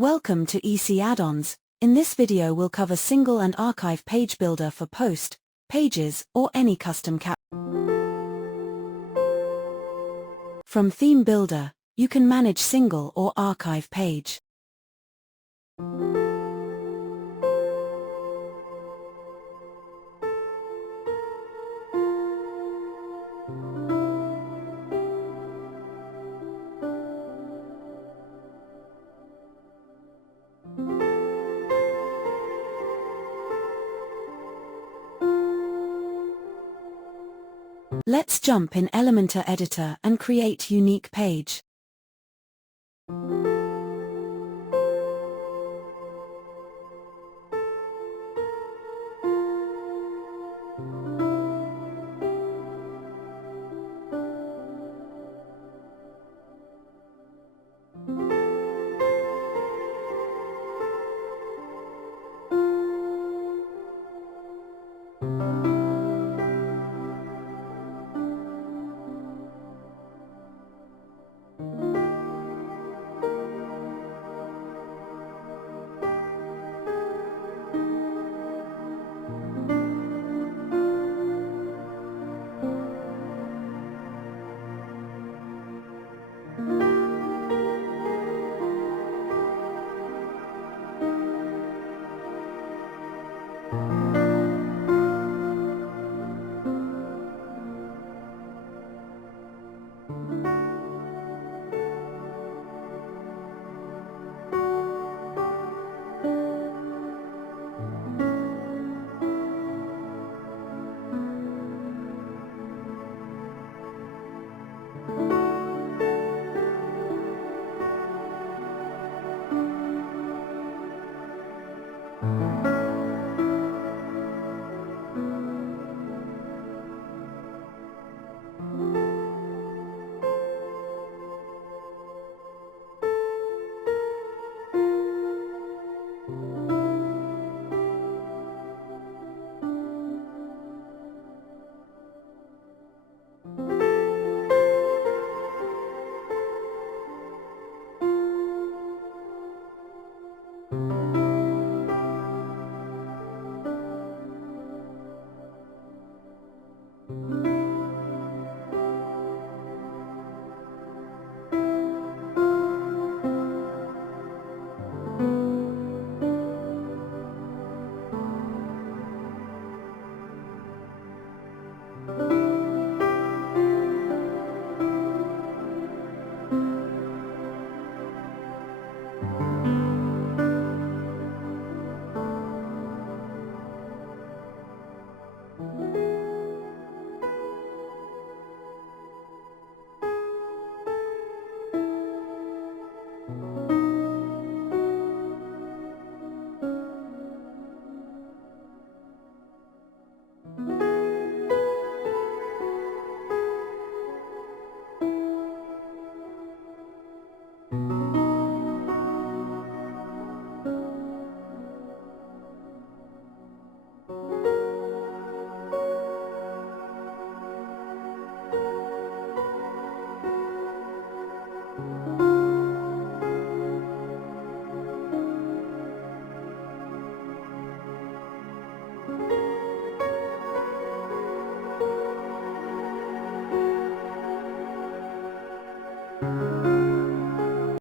Welcome to EC Add-ons. In this video we'll cover single and archive page builder for post, pages, or any custom cap. From Theme Builder, you can manage single or archive page. Let's jump in Elementor editor and create unique page.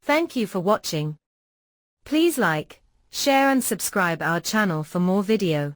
Thank you for watching. Please like, share and subscribe our channel for more video.